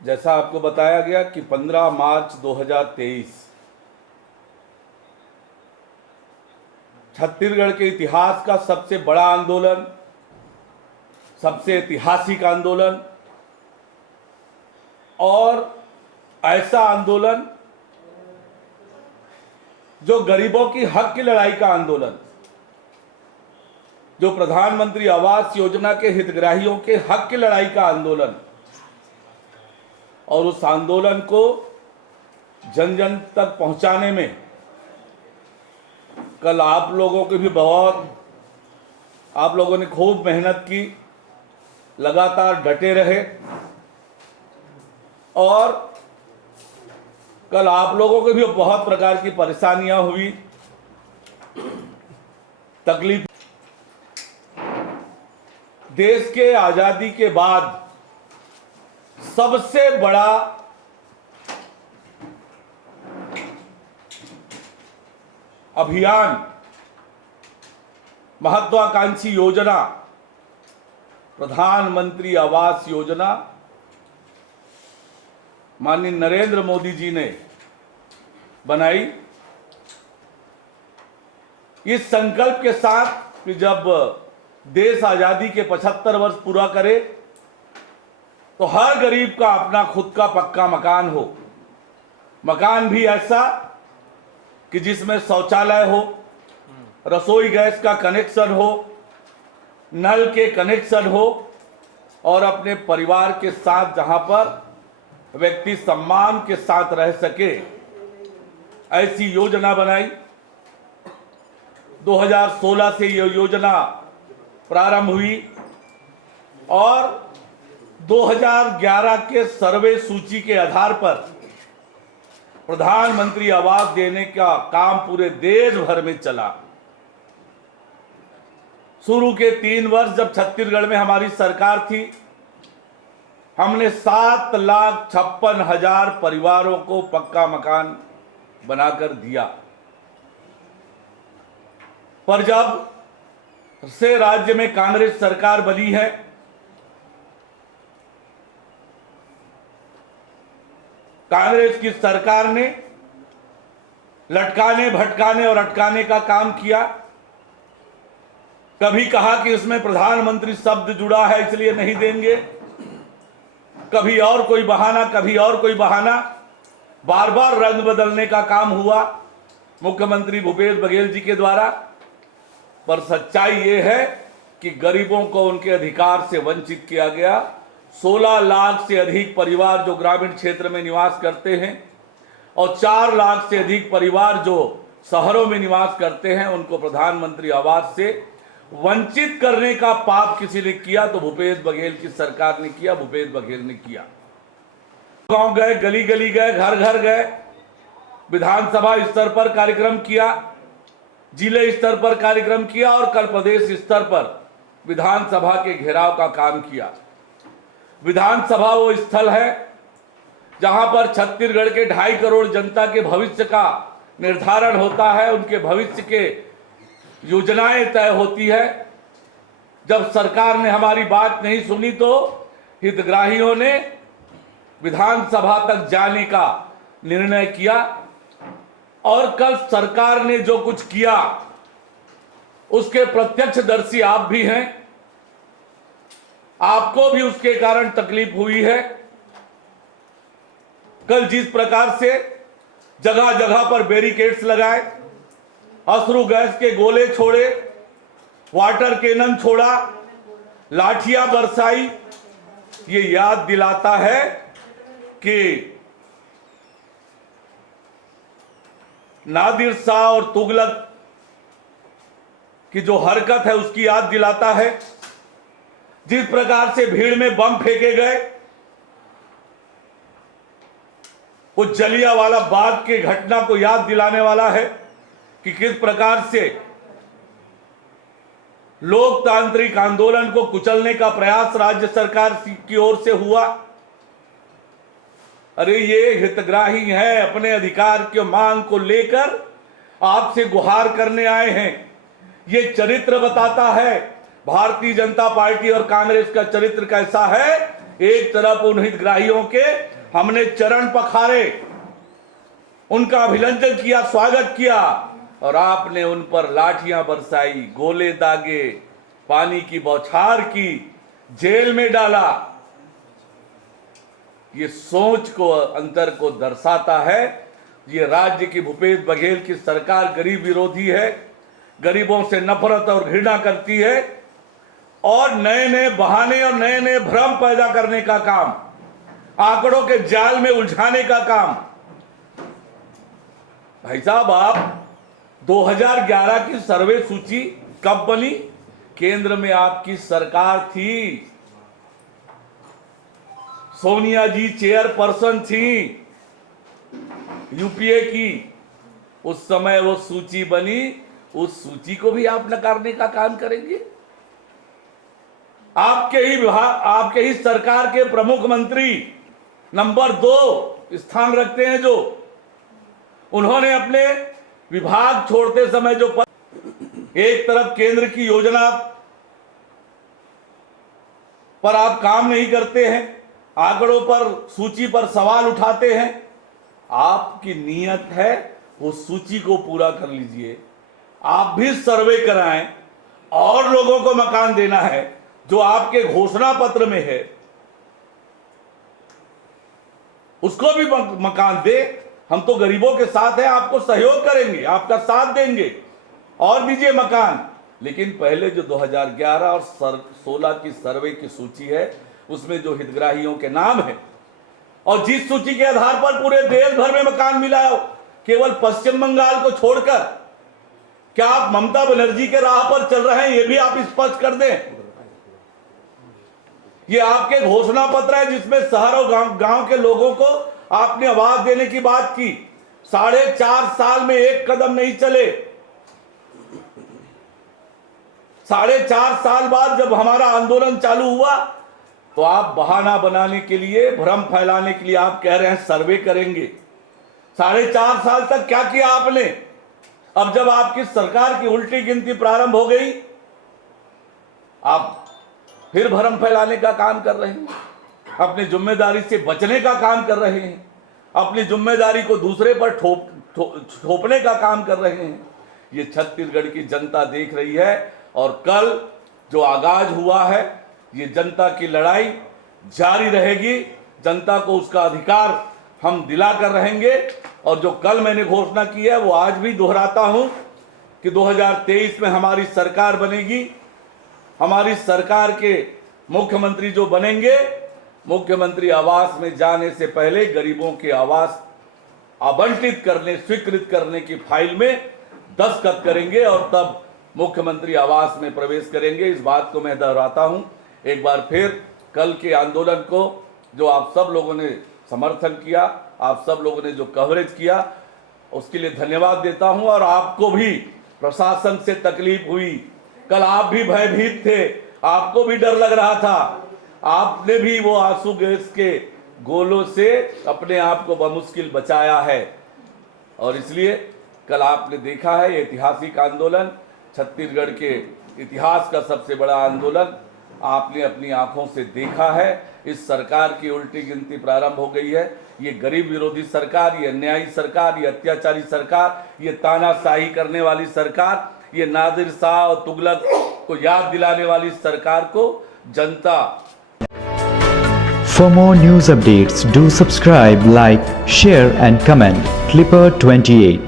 जैसा आपको बताया गया कि 15 मार्च 2023 छत्तीसगढ़ के इतिहास का सबसे बड़ा आंदोलन, सबसे ऐतिहासिक आंदोलन और ऐसा आंदोलन जो गरीबों की हक की लड़ाई का आंदोलन, जो प्रधानमंत्री आवास योजना के हितग्राहियों के हक की लड़ाई का आंदोलन, और उस आंदोलन को जन जन तक पहुंचाने में कल आप लोगों की भी आप लोगों ने खूब मेहनत की, लगातार डटे रहे और कल आप लोगों को भी बहुत प्रकार की परेशानियां हुई, तकलीफ। देश के आजादी के बाद सबसे बड़ा अभियान, महत्वाकांक्षी योजना प्रधानमंत्री आवास योजना माननीय नरेंद्र मोदी जी ने बनाई, इस संकल्प के साथ कि जब देश आजादी के 75 वर्ष पूरा करे तो हर गरीब का अपना खुद का पक्का मकान हो, मकान भी ऐसा कि जिसमें शौचालय हो, रसोई गैस का कनेक्शन हो, नल के कनेक्शन हो और अपने परिवार के साथ जहां पर व्यक्ति सम्मान के साथ रह सके, ऐसी योजना बनाई। 2016 से यह योजना प्रारंभ हुई और 2011 के सर्वे सूची के आधार पर प्रधानमंत्री आवास देने का काम पूरे देश भर में चला। शुरू के 3 वर्ष जब छत्तीसगढ़ में हमारी सरकार थी, हमने 7,56,000 परिवारों को पक्का मकान बनाकर दिया। पर जब से राज्य में कांग्रेस सरकार बनी है, कांग्रेस की सरकार ने लटकाने, भटकाने और अटकाने का काम किया। कभी कहा कि इसमें प्रधानमंत्री शब्द जुड़ा है इसलिए नहीं देंगे, कभी और कोई बहाना, कभी और कोई बहाना, बार बार रंग बदलने का काम हुआ मुख्यमंत्री भूपेश बघेल जी के द्वारा। पर सच्चाई ये है कि गरीबों को उनके अधिकार से वंचित किया गया। 16 लाख से अधिक परिवार जो ग्रामीण क्षेत्र में निवास करते हैं और 4 लाख से अधिक परिवार जो शहरों में निवास करते हैं, उनको प्रधानमंत्री आवास से वंचित करने का पाप किसी ने किया तो भूपेश बघेल की सरकार ने किया, भूपेश बघेल ने किया। गांव गए, गली गली गए, घर घर गए, विधानसभा स्तर पर कार्यक्रम किया, जिले स्तर पर कार्यक्रम किया और कल प्रदेश स्तर पर विधानसभा के घेराव का काम किया। विधानसभा वो स्थल है जहां पर छत्तीसगढ़ के 2.5 करोड़ जनता के भविष्य का निर्धारण होता है, उनके भविष्य के योजनाएं तय होती है। जब सरकार ने हमारी बात नहीं सुनी तो हितग्राहियों ने विधानसभा तक जाने का निर्णय किया और कल सरकार ने जो कुछ किया उसके प्रत्यक्षदर्शी आप भी हैं, आपको भी उसके कारण तकलीफ हुई है। कल जिस प्रकार से जगह जगह पर बैरिकेड्स लगाए, अश्रु गैस के गोले छोड़े, वाटर कैनन छोड़ा, लाठियां बरसाई, ये याद दिलाता है कि नादिर शाह और तुगलक की जो हरकत है उसकी याद दिलाता है। जिस प्रकार से भीड़ में बम फेंके गए, वो जलियांवाला बाग की घटना को याद दिलाने वाला है कि किस प्रकार से लोकतांत्रिक आंदोलन को कुचलने का प्रयास राज्य सरकार की ओर से हुआ। अरे ये हितग्राही हैं, अपने अधिकार की मांग को लेकर आपसे गुहार करने आए हैं। ये चरित्र बताता है भारतीय जनता पार्टी और कांग्रेस का चरित्र कैसा है एक तरफ उन हितग्राहियों के हमने चरण पखारे, उनका अभिनंदन किया, स्वागत किया, और आपने उन पर लाठियां बरसाई, गोले दागे, पानी की बौछार की, जेल में डाला। ये सोच को, अंतर को दर्शाता है। ये राज्य की भूपेश बघेल की सरकार गरीब विरोधी है, गरीबों से नफरत और घृणा करती है, और नए नए बहाने और नए नए भ्रम पैदा करने का काम, आंकड़ों के जाल में उलझाने का काम। भाई साहब, आप 2011 की सर्वे सूची कब बनी? केंद्र में आपकी सरकार थी, सोनिया जी चेयरपर्सन थी यूपीए की, उस समय वो सूची बनी। उस सूची को भी आप नकारने का काम करेंगे? आपके ही विभाग, आपके ही सरकार के प्रमुख मंत्री नंबर 2 स्थान रखते हैं, जो उन्होंने अपने विभाग छोड़ते समय जो एक तरफ केंद्र की योजना पर आप काम नहीं करते हैं, आंकड़ों पर, सूची पर सवाल उठाते हैं। आपकी नीयत है वो सूची को पूरा कर लीजिए, आप भी सर्वे कराएं, और लोगों को मकान देना है जो आपके घोषणा पत्र में है, उसको भी मकान दे। हम तो गरीबों के साथ हैं, आपको सहयोग करेंगे, आपका साथ देंगे, और दीजिए मकान। लेकिन पहले जो 2011 और 16 की सर्वे की सूची है, उसमें जो हितग्राहियों के नाम है, और जिस सूची के आधार पर पूरे देश भर में मकान मिला है, केवल पश्चिम बंगाल को छोड़कर, क्या आप ममता बनर्जी के राह पर चल रहे हैं? ये भी आप स्पष्ट कर दें। ये आपके घोषणा पत्र है जिसमें शहर और गांव के लोगों को आपने आवाज देने की बात की। 4.5 साल में एक कदम नहीं चले। 4.5 साल बाद जब हमारा आंदोलन चालू हुआ, तो आप बहाना बनाने के लिए, भ्रम फैलाने के लिए आप कह रहे हैं सर्वे करेंगे। 4.5 साल तक क्या किया आपने? अब जब आपकी सरकार की उल्टी गिनती प्रारंभ हो गई, आप फिर भ्रम फैलाने का काम कर रहे हैं, अपनी जिम्मेदारी से बचने का काम कर रहे हैं, अपनी जिम्मेदारी को दूसरे पर थोपने का काम कर रहे हैं। ये छत्तीसगढ़ की जनता देख रही है, और कल जो आगाज हुआ है, ये जनता की लड़ाई जारी रहेगी। जनता को उसका अधिकार हम दिलाकर रहेंगे, और जो कल मैंने घोषणा की है वो आज भी दोहराता हूं कि 2023 में हमारी सरकार बनेगी। हमारी सरकार के मुख्यमंत्री जो बनेंगे, मुख्यमंत्री आवास में जाने से पहले गरीबों के आवास आवंटित करने, स्वीकृत करने की फाइल में दस्तखत करेंगे, और तब मुख्यमंत्री आवास में प्रवेश करेंगे। इस बात को मैं दोहराता हूं एक बार फिर। कल के आंदोलन को जो आप सब लोगों ने समर्थन किया, आप सब लोगों ने जो कवरेज किया, उसके लिए धन्यवाद देता हूं। और आपको भी प्रशासन से तकलीफ हुई, कल आप भी भयभीत थे, आपको भी डर लग रहा था, आपने भी वो आंसू गैस के गोलों से अपने आप को बमुश्किल बचाया है। और इसलिए कल आपने देखा है ऐतिहासिक आंदोलन, छत्तीसगढ़ के इतिहास का सबसे बड़ा आंदोलन आपने अपनी आंखों से देखा है। इस सरकार की उल्टी गिनती प्रारंभ हो गई है। ये गरीब विरोधी सरकार, ये अन्यायी सरकार, ये अत्याचारी सरकार, ये तानाशाही करने वाली सरकार, ये नादिर शाह और तुगलक को याद दिलाने वाली सरकार को जनता। For more news updates, do subscribe, like, share and comment. Clipper 28